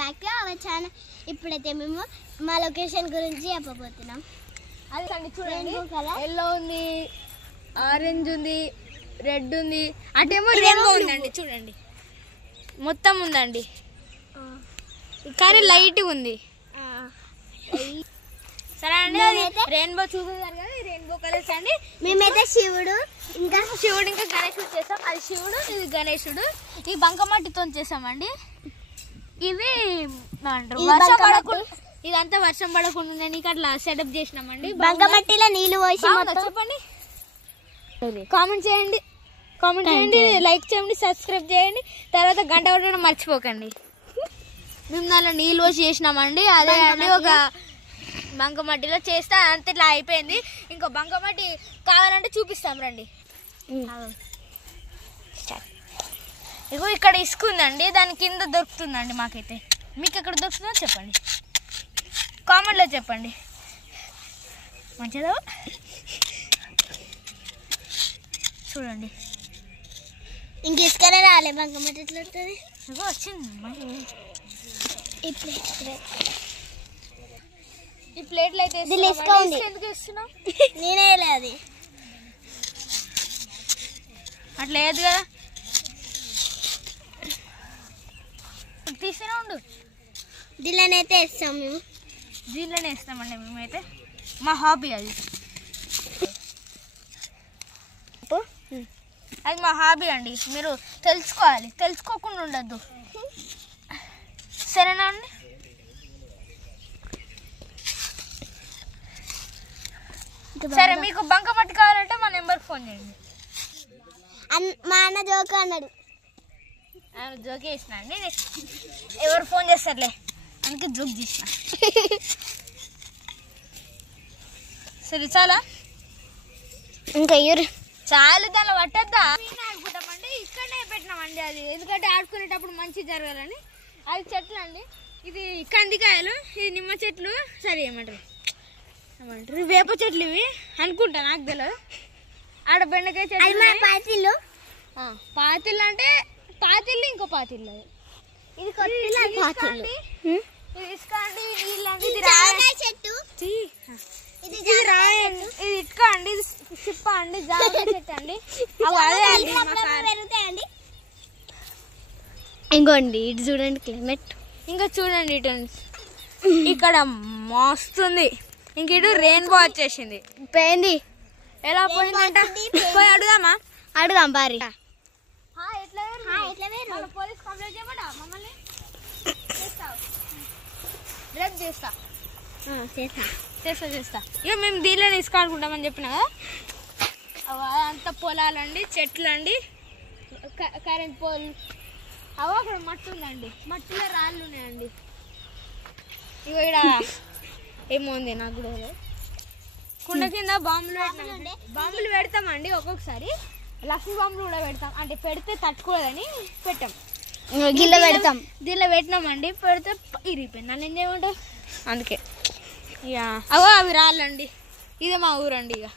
Back to our channel. ఇప్పుడైతే మేము మా లొకేషన్ గురించి చెప్పబోతున్నాం. అది అండి చూడండి, ఎల్లో ఉంది, ఆరెంజ్ ఉంది, రెడ్ ఉంది, అటేమో రెయిన్బో ఉందండి. చూడండి మొత్తం ఉందండి, కానీ లైట్ ఉంది. సరే అండి, రెయిన్బో చూపిస్తారు కదా, రెయిన్బో కలర్స్ అండి. మేమైతే శివుడు ఇంకా గణేశుడు చేస్తాం. అది శివుడు, ఇది గణేశుడు. ఈ బంకమట్టితో చేసామండి. ఇవి వర్షం పడకుండా, ఇదంతా వర్షం పడకుండా నేను అట్లా సెటప్ చేసినామండి. బంకమట్టిలో నీళ్లు పోసి చెప్పండి, కామెంట్ చేయండి, లైక్ చేయండి, సబ్స్క్రైబ్ చేయండి, తర్వాత గంట కొట్టడం మర్చిపోకండి. మేము దాంట్లో నీళ్ళు పోసి చేసినామండి. అదే అండి ఒక బంకమట్టిలో చేస్తే అంత ఇట్లా అయిపోయింది. ఇంకో బంకమట్టి కావాలంటే చూపిస్తాం రండి. ఇగో ఇక్కడ ఇసుక ఉందండి, దాని కింద దొరుకుతుందండి మాకైతే. మీకు ఎక్కడ దొరుకుతుందో చెప్పండి, కామెంట్లో చెప్పండి. మంచిదా చూడండి, ఇంక ఇసుకనే రాలే బంకమట్టి ఎట్లా ఉంటుంది. ఇగో వచ్చింది. ఈ ప్లేట్లు అయితే ఎందుకు ఇస్తున్నావు? నేనే అది అట్లా లేదు కదా, తీస్తూనే ఉండు. దీనిలోనైతే వేస్తాం మేము, దీనిలోనే వేస్తామండి మేమైతే. మా హాబీ అది, అది మా హాబీ అండి. మీరు తెలుసుకోవాలి, తెలుసుకోకుండా ఉండద్దు. సరేనా అండి? సరే, మీకు బంకమట్టి కావాలంటే మా నెంబర్కి ఫోన్ చేయండి. మా అన్న జోక్ అన్నాడు, ఆయన జోక్ చేసిన అండి. ఎవరు ఫోన్ చేస్తారులే అందుకే జోక్ చేసిన. సరే చాలా, ఇంకా చాలు, దానిలో పట్టద్దా ఆడుకుంటామండి. ఇక్కడనే పెట్టినామండి అది, ఎందుకంటే ఆడుకునేటప్పుడు మంచి జరగాలని. అది చెట్లు అండి, ఇది కందికాయలు, ఇది నిమ్మ చెట్లు, సరే ఏమంటారు వేప చెట్లు ఇవి అనుకుంటా, నాకు తెలియదు. ఆడ బెండకాయ చెట్లు, పాతిళ్ళు పాతిళ్ళు అంటే పాతిళ్ళు, ఇంకో పాతిళ్ళు. ఇది ఇసుక అండి, నీళ్ళండి, ఇది చెట్టు, ఇది రాయండి, ఇది ఇటుక అండి, ఇది చిప్ప అండి, జామకాయ చెట్టు అండి. అదే అండి. ఇంకోండి ఇటు చూడండి క్లైమేట్. ఇంకా చూడండి ఇటు ఇక్కడ మస్తుంది. ఇంక ఇటు రెయిన్బో వచ్చేసింది. పోయింది, ఎలా పోయిందంట పోయి అడుగుదామా? అడుగుదాం బారి. పోలీస్ కంప్లైంట్ చేయబడా మమ్మల్ని రేపు చేస్తా. ఇక మేము దీనిలో తీసుకాడుకుంటామని చెప్పినా కదా. అంత పొలాలండి, చెట్లు అండి, కరెంట్ పోల్. అవో అక్కడ మట్టి ఉందండి, మట్టిలో రాళ్ళు ఉన్నాయండి. ఇక ఇక్కడ ఏమో ఉంది నాకు కూడా. కుండ కింద బాంబులు పెడతామండి. ఒక్కొక్కసారి లక్ష్మీ బాంబులు కూడా పెడతాం, అంటే పెడితే తట్టుకోదని పెట్టాం. దీనిలో పెట్టినామండి, పెడితే ఇరిగిపోయింది. నన్ను ఏం చేయమంటావు? అందుకే ఇక అవో అవి రాళ్ళండి. ఇదే మా ఊరండి. ఇక